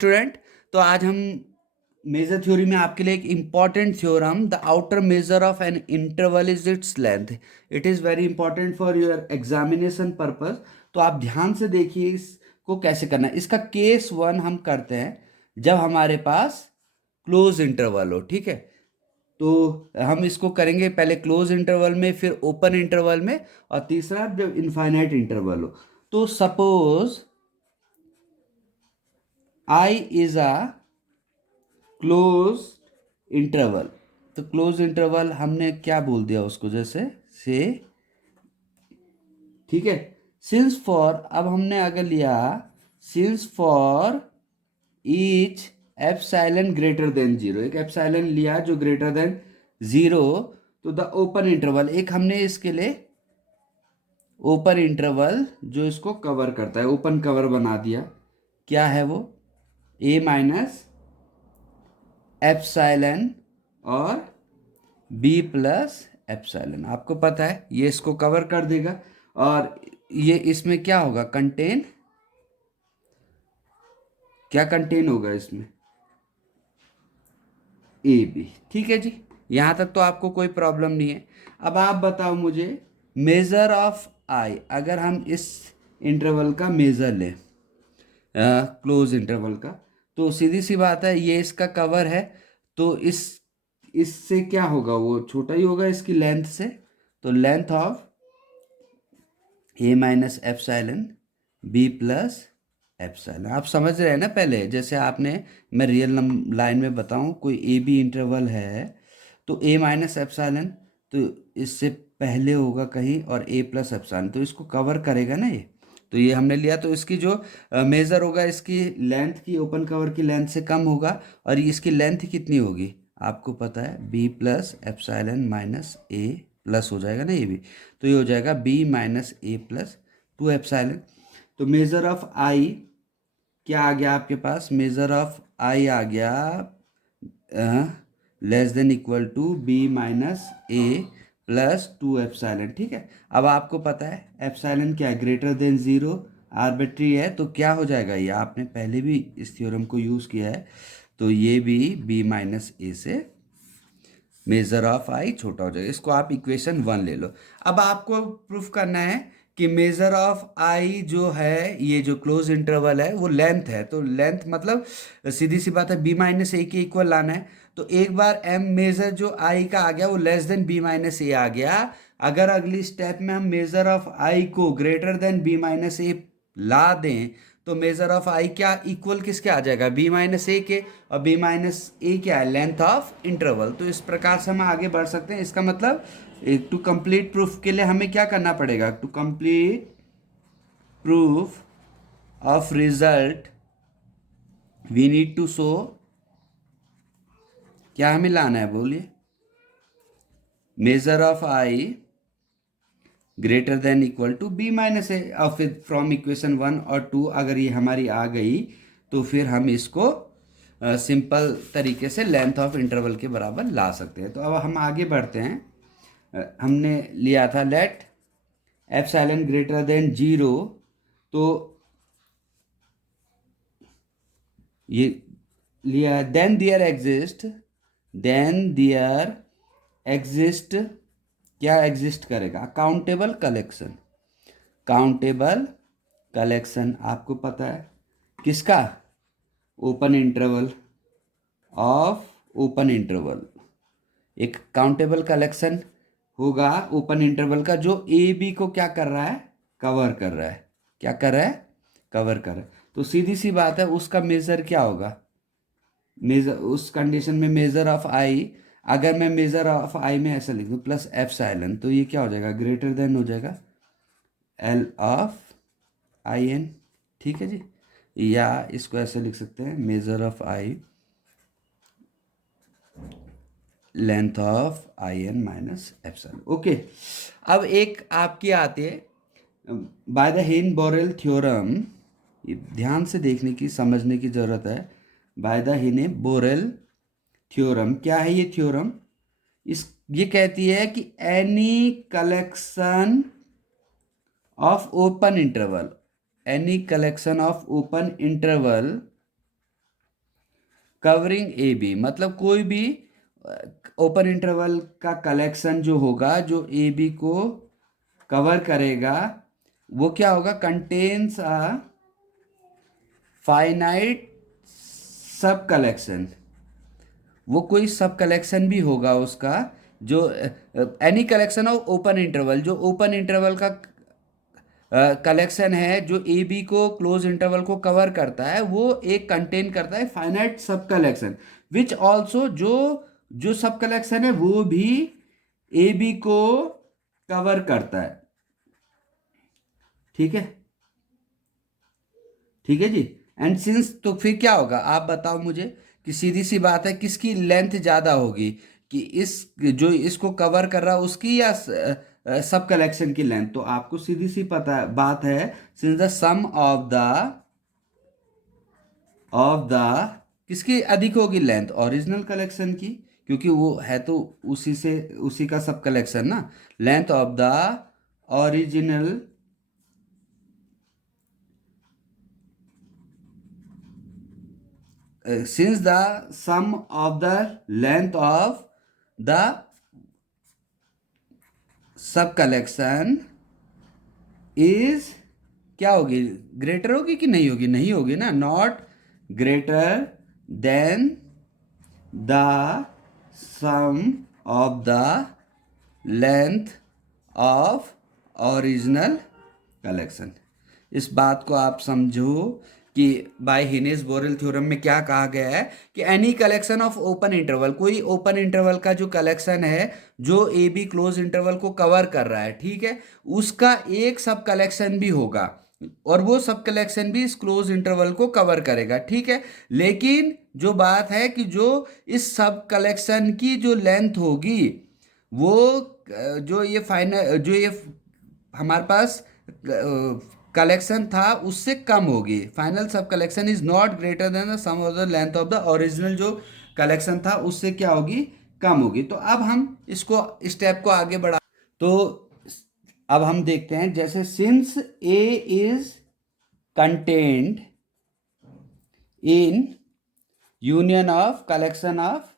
Student, तो आज हम मेजर थ्योरी में आपके लिए एक important theorem, the outer measure of an interval is its length. It is very important for your examination purpose. तो आप ध्यान से देखिए इसको कैसे करना है। इसका केस 1 हम करते हैं जब हमारे पास क्लोज इंटरवल हो, ठीक है। तो हम इसको करेंगे पहले क्लोज इंटरवल में, फिर ओपन इंटरवल में, और तीसरा जब इनफाइनाइट इंटरवल हो। तो suppose I is a close interval. तो क्लोज इंटरवल हमने क्या बोल दिया उसको, जैसे से, ठीक है। सिंस फॉर, अब हमने अगर लिया since for each epsilon greater than zero, एक एप्सिलॉन लिया जो ग्रेटर देन जीरो, तो द ओपन इंटरवल, एक हमने इसके लिए ओपन इंटरवल जो इसको कवर करता है, ओपन कवर बना दिया। क्या है वो? ए माइनस एप्सिलॉन और बी प्लस एप्सिलॉन। आपको पता है ये इसको कवर कर देगा, और ये इसमें क्या होगा, कंटेन, क्या कंटेन होगा इसमें? A B. ठीक है जी, यहाँ तक तो आपको कोई प्रॉब्लम नहीं है। अब आप बताओ मुझे, मेजर ऑफ आई, अगर हम इस इंटरवल का मेजर लें, क्लोज इंटरवल का, तो सीधी सी बात है ये इसका कवर है, तो इससे क्या होगा, वो छोटा ही होगा इसकी लेंथ से। तो length of A minus epsilon B plus epsilon. आप समझ रहे हैं ना? पहले जैसे आपने, मैं रियल लाइन में बताऊं, कोई ए बी इंटरवल है तो ए माइनस एप्सिलॉन तो इससे पहले होगा कहीं, और ए प्लस एप्सिलॉन तो इसको कवर करेगा ना ये। तो ये हमने लिया, तो इसकी जो मेज़र होगा इसकी लेंथ की, ओपन कवर की लेंथ से कम होगा, और इसकी लेंथ कितनी होगी आपको पता है, B plus epsilon minus A plus हो जाएगा ना ये भी। तो ये हो जाएगा B minus A plus 2 epsilon. तो मेजर ऑफ आई क्या आ गया आपके पास? मेजर ऑफ आई आ गया less than equal to B minus A plus 2 epsilon. ठीक है। अब आपको पता है एप्सिलॉन क्या है, ग्रेटर देन जीरो, आर्बिट्री है, तो क्या हो जाएगा, ये आपने पहले भी इस थ्योरम को यूज़ किया है। तो ये भी बी माइनस ए से मेजर ऑफ आई छोटा हो जाएगा। इसको आप इक्वेशन 1 ले लो। अब आपको प्रूफ करना है कि मेजर ऑफ आई जो है, ये जो क्लोज इंटरवल है वो लेंथ है। तो लेंथ मतलब सीधी सी बात है, बी माइनस ए के इक्वल लाना है। तो एक बार एम मेजर जो आई का आ गया वो लेस देन बी माइनस ए आ गया। अगर अगली स्टेप में हम मेजर ऑफ आई को ग्रेटर देन बी माइनस ए ला दें, तो मेजर ऑफ आई क्या इक्वल किसके आ जाएगा, बी माइनस ए के। और बी माइनस ए क्या है, लेंथ ऑफ इंटरवल। तो इस प्रकार से हम आगे बढ़ सकते हैं। इसका मतलब टू कंप्लीट प्रूफ के लिए हमें क्या करना पड़ेगा, to complete proof of result we need to show, क्या हमें लाना है बोलिए, measure of I greater than equal to B minus A. और फिर फ्रॉम इक्वेशन 1 और 2 अगर ये हमारी आ गई, तो फिर हम इसको सिंपल तरीके से लेंथ ऑफ इंटरवल के बराबर ला सकते हैं। तो अब हम आगे बढ़ते हैं। हमने लिया था let epsilon greater than zero, तो ये लिया, देन देयर एग्जिस्ट, क्या एग्जिस्ट करेगा, काउंटेबल कलेक्शन। काउंटेबल कलेक्शन आपको पता है किसका, open interval of open interval. एक काउंटेबल कलेक्शन होगा ओपन इंटरवल का, जो ए बी को क्या कर रहा है, कवर कर रहा है। क्या कर रहा है, कवर कर रहा है। तो सीधी सी बात है उसका मेजर क्या होगा, मेजर उस कंडीशन में मेजर ऑफ आई, अगर मैं मेजर ऑफ आई में ऐसा लिख दूँ प्लस एप्सिलॉन, तो ये क्या हो जाएगा, ग्रेटर देन हो जाएगा एल ऑफ आई एन। ठीक है जी। या इसको ऐसे लिख सकते हैं, measure of I length of I N minus epsilon. Okay. अब एक आपकी आती है by the Heine Borel theorem, ध्यान से देखने की, समझने की जरूरत है। By the Heine Borel theorem, क्या है ये थ्योरम? ये कहती है कि any collection of open interval, any collection of open interval covering A B, मतलब कोई भी ओपन इंटरवल का कलेक्शन जो होगा जो ए बी को कवर करेगा वो क्या होगा, contains a finite sub collection. वो कोई सब कलेक्शन भी होगा उसका, जो any collection of open interval, जो ओपन इंटरवल का कलेक्शन है जो ए बी को क्लोज इंटरवल को कवर करता है, वो एक कंटेन करता है finite sub collection, which also जो जो सब कलेक्शन है वो भी ए बी को कवर करता है। ठीक है, ठीक है जी। एंड सिंस, तो फिर क्या होगा आप बताओ मुझे, कि सीधी सी बात है किसकी लेंथ ज़्यादा होगी, कि इस जो इसको कवर कर रहा है उसकी या सब कलेक्शन की लेंथ। तो आपको सीधी सी पता बात है, since the sum of the किसकी अधिक होगी लेंथ, ओरिजिनल कलेक्शन की, क्योंकि वो है तो उसी से उसी का सब कलेक्शन ना। Length of the original since the sum of the length of the सब कलेक्शन इज, क्या होगी, ग्रेटर होगी कि नहीं होगी, नहीं होगी ना, not greater than the sum of the length of original collection. इस बात को आप समझो कि बाय हिनेस बोरेल थ्योरम में क्या कहा गया है, कि any collection of open interval, कोई ओपन इंटरवल का जो कलेक्शन है जो ए बी क्लोज इंटरवल को कवर कर रहा है, ठीक है, उसका एक सब कलेक्शन भी होगा और वो सब कलेक्शन भी इस क्लोज इंटरवल को कवर करेगा, ठीक है। लेकिन जो बात है कि जो इस सब कलेक्शन की जो लेंथ होगी वो जो ये फाइनल जो ये हमारे पास कलेक्शन था उससे कम होगी। Final sub collection is not greater than the sum of the length of the original जो कलेक्शन था उससे क्या होगी, कम होगी। तो अब हम इसको स्टेप को आगे बढ़ा, तो अब हम देखते हैं, जैसे since A is contained in union of collection of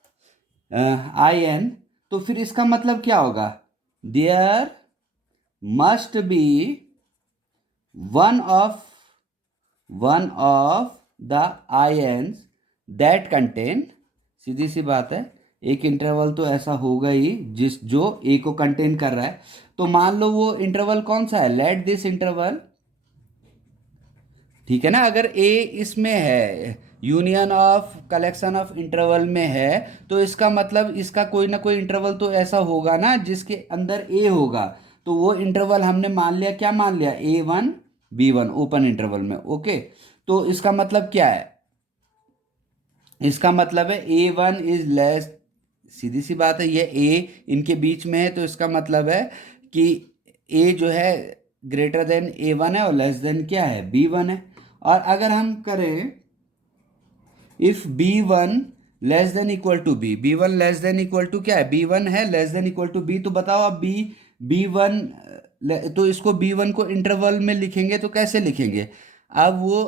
I N, तो फिर इसका मतलब क्या होगा, there must be one of the Ins that contain, सीधी सी बात है, एक इंटरवल तो ऐसा होगा ही जिस जो ए को कंटेन कर रहा है। तो मान लो वो इंटरवल कौन सा है, लेट दिस इंटरवल, ठीक है ना, अगर ए इसमें है, union of collection of interval में है, तो इसका मतलब इसका कोई ना कोई इंटरवल तो ऐसा होगा ना जिसके अंदर ए होगा। तो वो इंटरवल हमने मान लिया, क्या मान लिया, A1 B1 ओपन इंटरवल में, ओके। तो इसका मतलब क्या है, इसका मतलब है A1 इज लेस, सीधी सी बात है, ये ए इनके बीच में है, तो इसका मतलब है कि ए जो है ग्रेटर देन A1 है और लेस देन क्या है, B1 है। और अगर हम करें if B1 less than equal to B, B1 less than equal to क्या है, B1 है less than equal to B, तो बताओ अब B1, तो इसको B1 को इंटरवल में लिखेंगे तो कैसे लिखेंगे, अब वो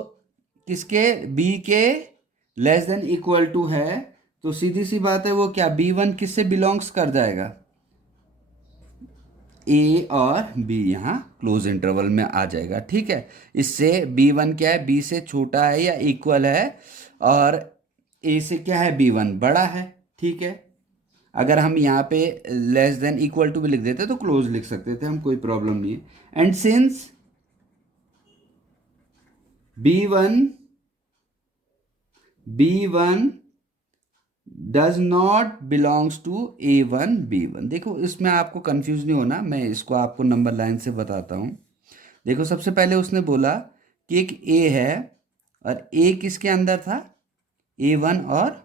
किसके, B के लेस देन इक्वल टू है, तो सीधी सी बात है वो क्या, B1 किससे बिलोंग्स कर जाएगा, ए और बी यहाँ क्लोज इंटरवल में आ जाएगा, ठीक है। इससे B1 क्या है, बी से छोटा है या इक्वल है, और ए से क्या है, B1 बड़ा है, ठीक है। अगर हम यहाँ पे लेस देन इक्वल टू भी लिख देते तो क्लोज लिख सकते थे हम, कोई प्रॉब्लम नहीं है। And since B1 does not belongs to A1 B1, देखो इसमें आपको कंफ्यूज नहीं होना, मैं इसको आपको नंबर लाइन से बताता हूँ। देखो सबसे पहले उसने बोला कि एक ए है और ए किसके अंदर था, A1 और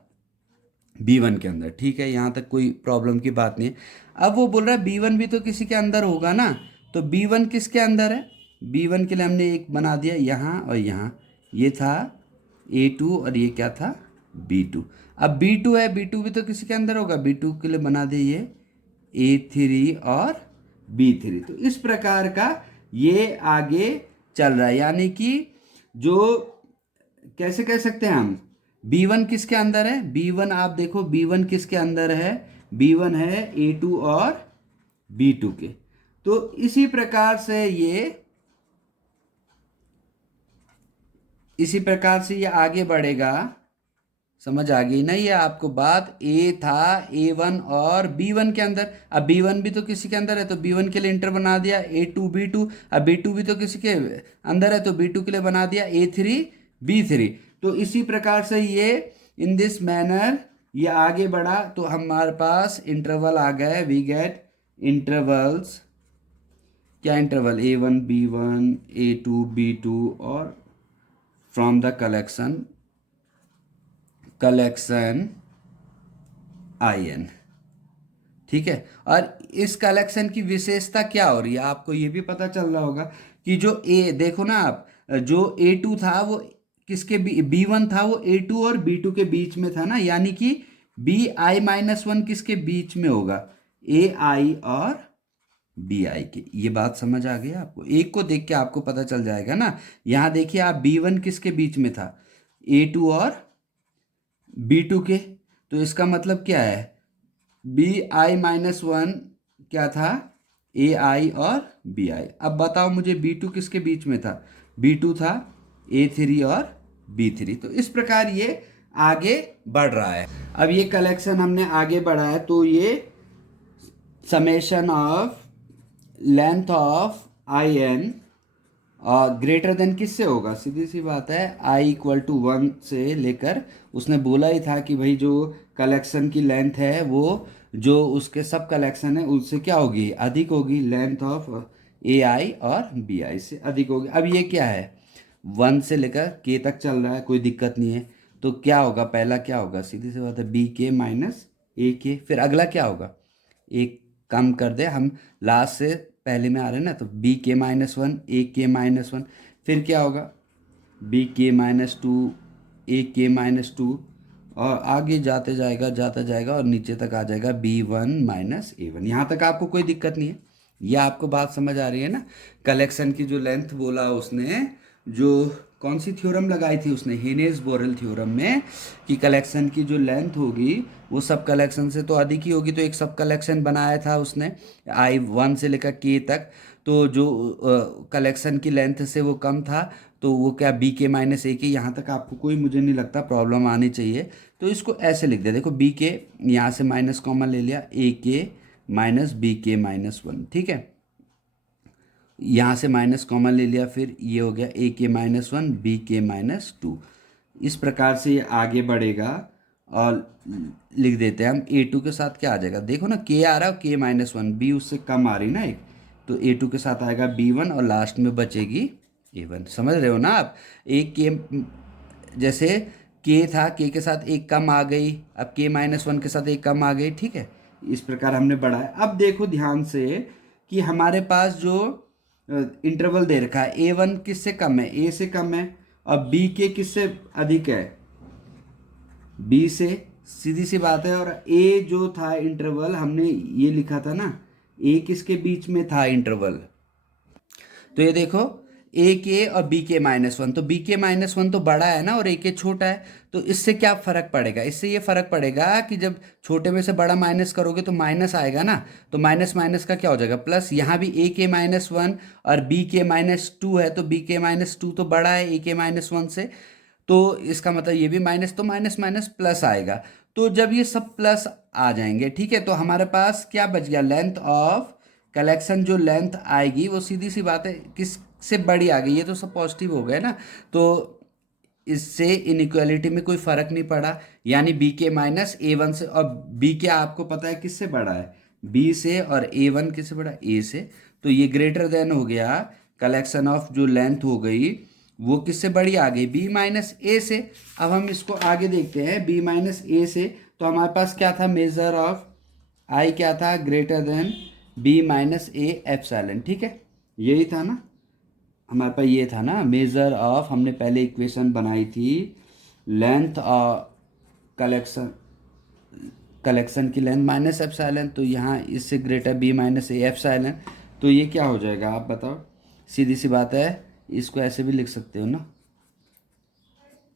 B1 के अंदर, ठीक है, यहाँ तक कोई प्रॉब्लम की बात नहीं है। अब वो बोल रहा है B1 भी तो किसी के अंदर होगा ना, तो B1 किसके अंदर है, B1 के लिए हमने एक बना दिया यहाँ और यहाँ, ये था A2 और ये क्या था, B2। अब B2 है, B2 भी तो किसी के अंदर होगा, B2 के लिए बना दिए ये A3 और B3। तो इस प्रकार का ये आगे चल रहा है, यानी कि जो कैसे कह सकते हैं हम, B1 किसके अंदर है? B1 आप देखो, B1 किसके अंदर है? B1 है A2 और B2 के। तो इसी प्रकार से ये आगे बढ़ेगा। समझ आ गई ना ये आपको बात? ए था A1 और B1 के अंदर, अब B1 भी तो किसी के अंदर है तो B1 के लिए इंटर बना दिया A2 B2, अब B2 भी तो किसी के अंदर है तो B2 के लिए बना दिया A3 B3। तो इसी प्रकार से ये इन दिस मैनर ये आगे बढ़ा, तो हमारे पास इंटरवल आ गए। वी गेट इंटरवल्स, क्या interval? A1 B1 A2 B2 और फ्रॉम द कलेक्शन IN। ठीक है, और इस कलेक्शन की विशेषता क्या हो रही है आपको ये भी पता चल रहा होगा कि जो ए देखो ना आप, जो A2 था वो किसके B1 था वो A2 और B2 के बीच में था ना, यानी कि BI-1 किसके बीच में होगा? AI और BI के। ये बात समझ आ गई आपको? एक को देख के आपको पता चल जाएगा ना। यहाँ देखिए आप, B1 किसके बीच में था? A2 और B2 के। तो इसका मतलब क्या है? BI-1 क्या था? AI और BI। अब बताओ मुझे B2 किसके बीच में था? B2 था A3 और B3। तो इस प्रकार ये आगे बढ़ रहा है। अब ये कलेक्शन हमने आगे बढ़ाया तो ये summation of length of IN greater than किससे होगा? सीधी सी बात है, I=1 से लेकर, उसने बोला ही था कि भाई जो कलेक्शन की लेंथ है वो जो उसके सब कलेक्शन है उससे क्या होगी? अधिक होगी। लेंथ ऑफ AI और BI से अधिक होगी। अब ये क्या है? 1 से लेकर K तक चल रहा है, कोई दिक्कत नहीं है। तो क्या होगा? पहला क्या होगा? सीधी सी बात है, BK माइनस AK। फिर अगला क्या होगा? एक कम कर दे हम, लास्ट से पहले में आ रहे हैं ना, तो BK-1 AK-1। फिर क्या होगा? BK-2 AK-2 और आगे जाता जाएगा और नीचे तक आ जाएगा B1-A1। यहाँ तक आपको कोई दिक्कत नहीं है? यह आपको बात समझ आ रही है ना? कलेक्शन की जो लेंथ बोला उसने, जो कौन सी थ्योरम लगाई थी उसने? हेनेस बोरेल थ्योरम में, कि कलेक्शन की जो लेंथ होगी वो सब कलेक्शन से तो अधिक ही होगी। तो एक सब कलेक्शन बनाया था उसने I1 से लेकर K तक, तो जो कलेक्शन की लेंथ से वो कम था, तो वो क्या BK-AK। यहाँ तक आपको कोई, मुझे नहीं लगता प्रॉब्लम आनी चाहिए। तो इसको ऐसे लिख दे, देखो BK यहाँ से माइनस कॉमन ले लिया, AK माइनस BK-1। ठीक है, यहाँ से माइनस कॉमन ले लिया, फिर ये हो गया AK-1 BK-2। इस प्रकार से ये आगे बढ़ेगा और लिख देते हैं हम A2 के साथ क्या आ जाएगा? देखो ना, K आ रहा है K-1, B उससे कम आ रही ना एक, तो A2 के साथ आएगा B1 और लास्ट में बचेगी A1। समझ रहे हो ना आप? एक K जैसे K था, K के साथ एक कम आ गई, अब K-1 के साथ एक कम आ गई। ठीक है, इस प्रकार हमने बढ़ाया। अब देखो ध्यान से कि हमारे पास जो इंटरवल दे रखा है, A1 किससे कम है? A से कम है। और BK किससे अधिक है? B से। सीधी सी बात है। और A जो था इंटरवल, हमने ये लिखा था ना, A किसके बीच में था इंटरवल? तो ये देखो AK और BK-1, तो BK-1 तो बड़ा है ना और AK छोटा है। तो इससे क्या फर्क पड़ेगा? इससे ये फर्क पड़ेगा कि जब छोटे में से बड़ा माइनस करोगे तो माइनस आएगा ना, तो माइनस माइनस का क्या हो जाएगा? प्लस। यहाँ भी AK-1 और BK-2 है, तो BK-2 तो बड़ा है AK-1 से, तो इसका मतलब ये भी माइनस, तो माइनस माइनस प्लस आएगा। तो जब ये सब प्लस आ जाएंगे, ठीक है, तो हमारे पास क्या बच गया? लेंथ ऑफ कलेक्शन जो लेंथ आएगी वो सीधी सी बात है किस से बड़ी आ गई? ये तो सब पॉजिटिव हो गए ना, तो इससे इनइक्वालिटी में कोई फर्क नहीं पड़ा। यानी BK-A1 से, और BK आपको पता है किससे बड़ा है? B से। और A1 किससे बड़ा? A से। तो ये ग्रेटर देन हो गया, कलेक्शन ऑफ जो लेंथ हो गई वो किससे बड़ी आ गई? B-A से। अब हम इसको आगे देखते हैं, B-A से। तो हमारे पास क्या था? मेजर ऑफ I क्या था? Greater than B-A epsilon. ठीक है, यही था ना हमारे पास? ये था ना मेजर ऑफ, हमने पहले इक्वेशन बनाई थी, लेंथ कलेक्शन कलेक्शन की लेंथ माइनस एप्सिलॉन। तो यहाँ इससे ग्रेटर B-A एप्सिलॉन। तो ये क्या हो जाएगा आप बताओ? सीधी सी बात है, इसको ऐसे भी लिख सकते हो ना,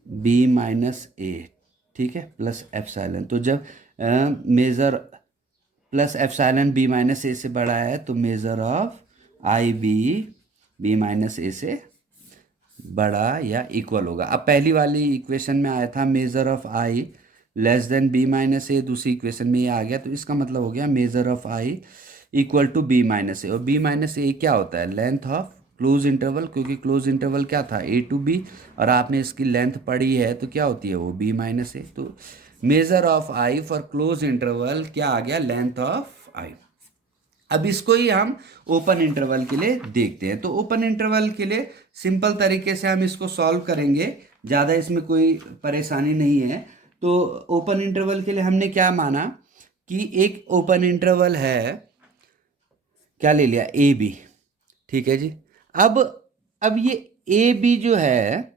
B-A। ठीक है, प्लस एप्सिलॉन। तो जब measure plus epsilon B minus A से बड़ा है तो measure of I B minus A से बड़ा या इक्वल होगा। अब पहली वाली इक्वेशन में आया था measure of I less than B minus A, दूसरी इक्वेशन में ये आ गया, तो इसका मतलब हो गया measure of I equal to B minus A. और बी माइनस ए क्या होता है? लेंथ ऑफ क्लोज इंटरवल, क्योंकि क्लोज इंटरवल क्या था? ए टू बी, और आपने इसकी लेंथ पढ़ी है तो क्या होती है वो? बी माइनस ए। तो measure of I for close interval क्या आ गया? लेंथ ऑफ आई। अब इसको ही हम ओपन इंटरवल के लिए देखते हैं। तो ओपन इंटरवल के लिए सिंपल तरीके से हम इसको सॉल्व करेंगे, ज़्यादा इसमें कोई परेशानी नहीं है। तो ओपन इंटरवल के लिए हमने क्या माना कि एक ओपन इंटरवल है, क्या ले लिया? A B. ठीक है जी। अब ये ए बी जो है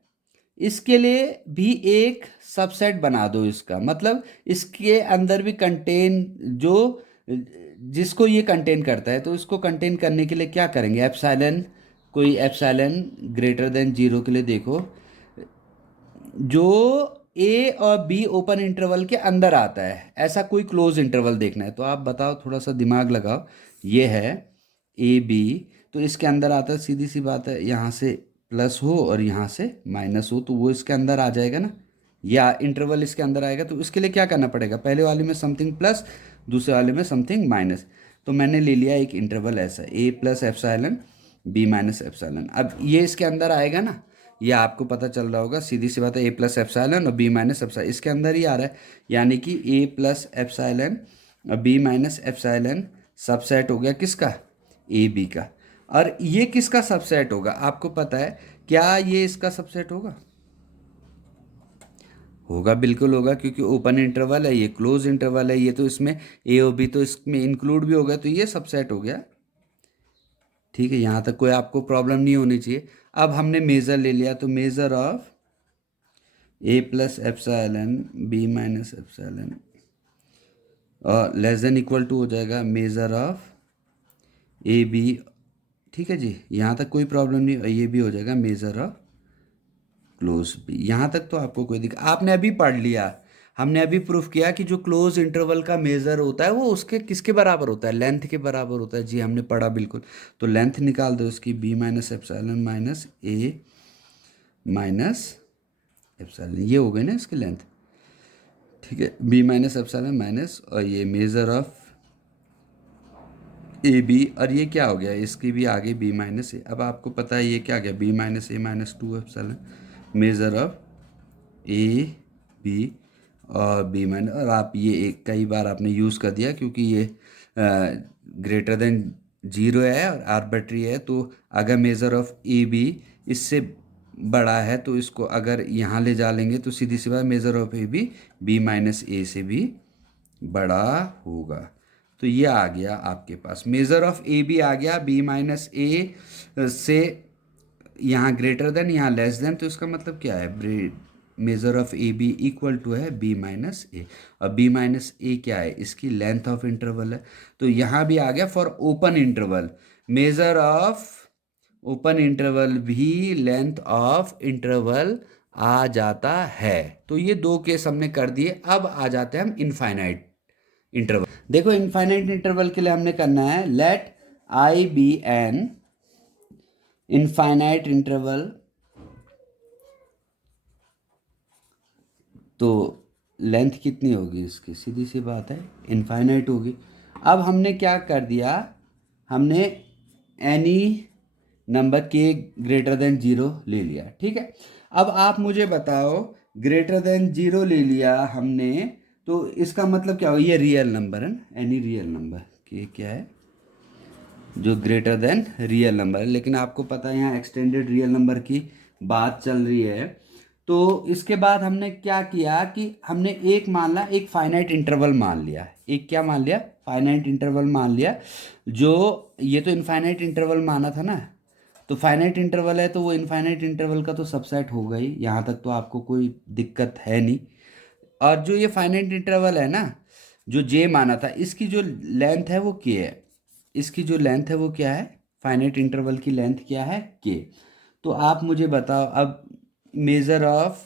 इसके लिए भी एक सबसेट बना दो इसका, मतलब इसके अंदर भी कंटेन जो जिसको ये कंटेन करता है, तो इसको कंटेन करने के लिए क्या करेंगे? एप्सिलॉन, कोई एप्सिलॉन ग्रेटर देन जीरो के लिए देखो, जो ए और बी ओपन इंटरवल के अंदर आता है, ऐसा कोई क्लोज इंटरवल देखना है। तो आप बताओ, थोड़ा सा दिमाग लगाओ। ये है ए बी, तो इसके अंदर आता है, सीधी सी बात है, यहाँ से प्लस हो और यहाँ से माइनस हो, तो वो इसके अंदर आ जाएगा ना, या इंटरवल इसके अंदर आएगा। तो इसके लिए क्या करना पड़ेगा? पहले वाले में समथिंग प्लस, दूसरे वाले में समथिंग माइनस। तो मैंने ले लिया एक इंटरवल ऐसा, A plus epsilon B minus epsilon. अब ये इसके अंदर आएगा ना, ये आपको पता चल रहा होगा, सीधी सी बात है, ए प्लस एप्सिलॉन और बी माइनस एप्सिलॉन इसके अंदर ही आ रहा है, यानी कि ए प्लस एप्सिलॉन और बी माइनस एप्सिलॉन सबसेट हो गया किसका? ए बी का। और ये किसका सबसेट होगा आपको पता है? क्या ये इसका सबसेट होगा? होगा, बिल्कुल होगा, क्योंकि ओपन इंटरवल है, ये क्लोज इंटरवल है, ये तो इसमें ए और बी तो इसमें इंक्लूड भी होगा, तो ये सबसेट हो गया। ठीक है, यहाँ तक कोई आपको प्रॉब्लम नहीं होनी चाहिए। अब हमने मेज़र ले लिया, तो measure of A plus epsilon B minus epsilon और लेस देन इक्वल टू हो जाएगा मेज़र ऑफ ए बी। ठीक है जी, यहाँ तक कोई प्रॉब्लम नहीं, और ये भी हो जाएगा मेज़र ऑफ क्लोज बी। यहाँ तक तो आपको कोई दिक्कत, आपने अभी पढ़ लिया, हमने अभी प्रूफ किया कि जो क्लोज इंटरवल का मेज़र होता है वो उसके किसके बराबर होता है? लेंथ के बराबर होता है। जी हमने पढ़ा बिल्कुल। तो लेंथ निकाल दो इसकी, B minus epsilon minus A minus epsilon, ये हो गई ना इसकी लेंथ। ठीक है, बी माइनस एप्सिलॉन माइनस, और ये मेज़र ऑफ ए बी, और ये क्या हो गया? इसकी भी आगे बी माइनस ए। अब आपको पता है ये क्या आ गया? B minus A minus two epsilon measure of A B और बी माइनस, और आप ये एक कई बार आपने यूज़ कर दिया, क्योंकि ये ग्रेटर देन जीरो है और आर्बिट्री है। तो अगर मेज़र ऑफ ए बी इससे बड़ा है तो इसको अगर यहाँ ले जा लेंगे तो सीधी सी बात, measure of A B B minus A से भी बड़ा होगा। तो ये आ गया आपके पास, मेज़र ऑफ ए बी आ गया बी माइनस ए से यहाँ ग्रेटर देन, यहाँ लेस देन, तो इसका मतलब क्या है? Measure of A B equal to है बी माइनस ए, और बी माइनस ए क्या है? इसकी लेंथ ऑफ इंटरवल है। तो यहाँ भी आ गया for open interval, measure of open interval भी लेंथ ऑफ इंटरवल आ जाता है। तो ये दो केस हमने कर दिए। अब आ जाते हैं हम इनफाइनाइट इंटरवल। देखो, इनफाइनाइट इंटरवल के लिए हमने करना है, let I be an infinite interval. तो लेंथ कितनी होगी इसकी? सीधी सी बात है, इनफाइनाइट होगी। अब हमने क्या कर दिया? हमने एनी नंबर के ग्रेटर देन जीरो ले लिया। ठीक है, अब आप मुझे बताओ, ग्रेटर देन जीरो ले लिया हमने, तो इसका मतलब क्या हो? ये रियल नंबर है ना, एनी रियल नंबर के क्या है? जो ग्रेटर देन रियल नंबर है। लेकिन आपको पता है यहाँ एक्सटेंडेड रियल नंबर की बात चल रही है। तो इसके बाद हमने क्या किया कि हमने एक मान ला, एक फाइनाइट इंटरवल मान लिया। एक क्या मान लिया? फाइनाइट इंटरवल मान लिया। जो ये तो इनफाइनाइट इंटरवल माना था ना, तो फाइनाइट इंटरवल है तो वो इनफाइनाइट इंटरवल का तो सबसेट होगा ही, यहाँ तक तो आपको कोई दिक्कत है नहीं। और जो ये फाइनाइट इंटरवल है ना, जो जे माना था, इसकी जो लेंथ है वो के है। इसकी जो लेंथ है वो क्या है? फाइनाइट इंटरवल की लेंथ क्या है? के। तो आप मुझे बताओ अब, measure of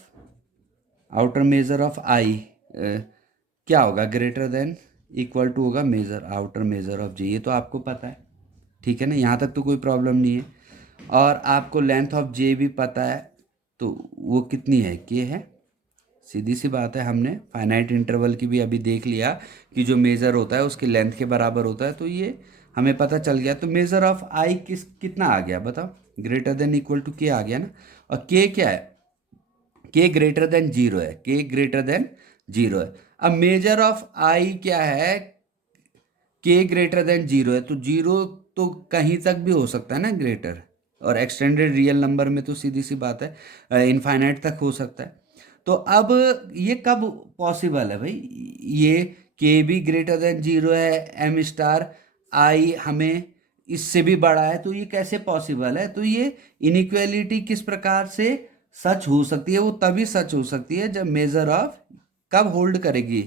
outer measure of I क्या होगा, ग्रेटर देन इक्वल टू होगा measure outer measure of J, ये तो आपको पता है, ठीक है ना, यहाँ तक तो कोई प्रॉब्लम नहीं है। और आपको लेंथ ऑफ जे भी पता है, तो वो कितनी है, के है, सीधी सी बात है, हमने फाइनाइट इंटरवल की भी अभी देख लिया कि जो मेज़र होता है उसकी लेंथ के बराबर होता है, तो ये हमें पता चल गया। तो मेज़र ऑफ आई कितना आ गया बताओ, ग्रेटर देन इक्वल टू के आ गया ना। और के क्या है, के ग्रेटर देन जीरो है, के ग्रेटर देन जीरो है। अब मेजर ऑफ आई क्या है, के ग्रेटर देन जीरो है, तो जीरो तो कहीं तक भी हो सकता है ना ग्रेटर, और एक्सटेंडेड रियल नंबर में तो सीधी सी बात है इनफाइनाइट तक हो सकता है। तो अब ये कब पॉसिबल है भाई, ये के भी ग्रेटर देन जीरो है, एम स्टार आई हमें इससे भी बड़ा है, तो ये कैसे पॉसिबल है। तो ये इनइक्वालिटी किस प्रकार से सच हो सकती है, वो तभी सच हो सकती है जब मेजर ऑफ कब होल्ड करेगी,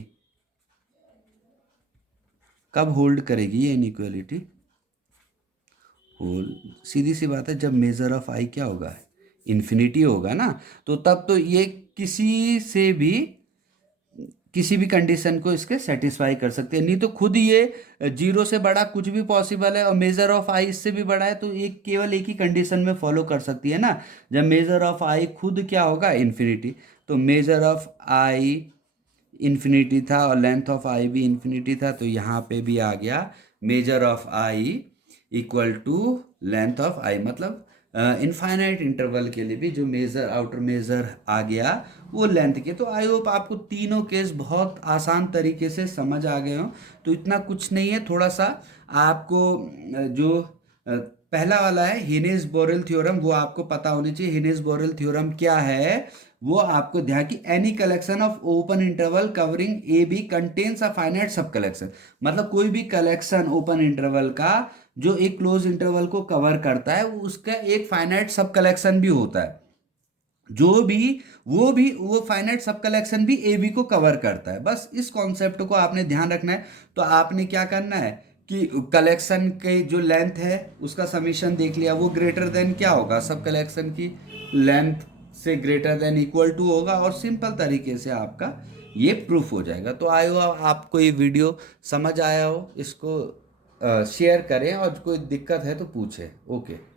कब होल्ड करेगी ये इनइक्वालिटी, होल सीधी सी बात है जब मेजर ऑफ आई क्या होगा, इन्फिनिटी होगा ना, तो तब तो ये किसी भी कंडीशन को इसके सेटिस्फाई कर सकते हैं। नहीं तो खुद ये जीरो से बड़ा कुछ भी पॉसिबल है, और मेजर ऑफ आई इससे भी बड़ा है, तो ये केवल एक ही कंडीशन में फॉलो कर सकती है ना, जब मेजर ऑफ आई खुद क्या होगा, इन्फिनिटी। तो मेजर ऑफ आई इन्फिनिटी था और लेंथ ऑफ आई भी इन्फिनिटी था, तो यहाँ पे भी आ गया measure of I equal to length of I, मतलब इनफाइनाइट इंटरवल के लिए भी जो मेजर आउटर मेजर आ गया वो लेंथ के। तो आई होप आपको तीनों केस बहुत आसान तरीके से समझ आ गए हो। तो इतना कुछ नहीं है, थोड़ा सा आपको जो पहला वाला है हिनेस बोरेल थ्योरम, वो आपको पता होनी चाहिए। हिनेस बोरेल थ्योरम क्या है वो आपको ध्यान की, any collection of open interval covering A B contains a finite sub collection, मतलब कोई भी कलेक्शन ओपन इंटरवल का जो एक क्लोज इंटरवल को कवर करता है उसका एक फाइनाइट सब कलेक्शन भी होता है, जो भी वो फाइनाइट सब कलेक्शन भी ए बी को कवर करता है। बस इस कॉन्सेप्ट को आपने ध्यान रखना है। तो आपने क्या करना है कि कलेक्शन के जो लेंथ है उसका समीशन देख लिया, वो ग्रेटर देन क्या होगा, सब कलेक्शन की लेंथ से ग्रेटर देन इक्वल टू होगा, और सिंपल तरीके से आपका ये प्रूफ हो जाएगा। तो आयो आपको ये वीडियो समझ आया हो, इसको शेयर करें, और कोई दिक्कत है तो पूछें। ओके।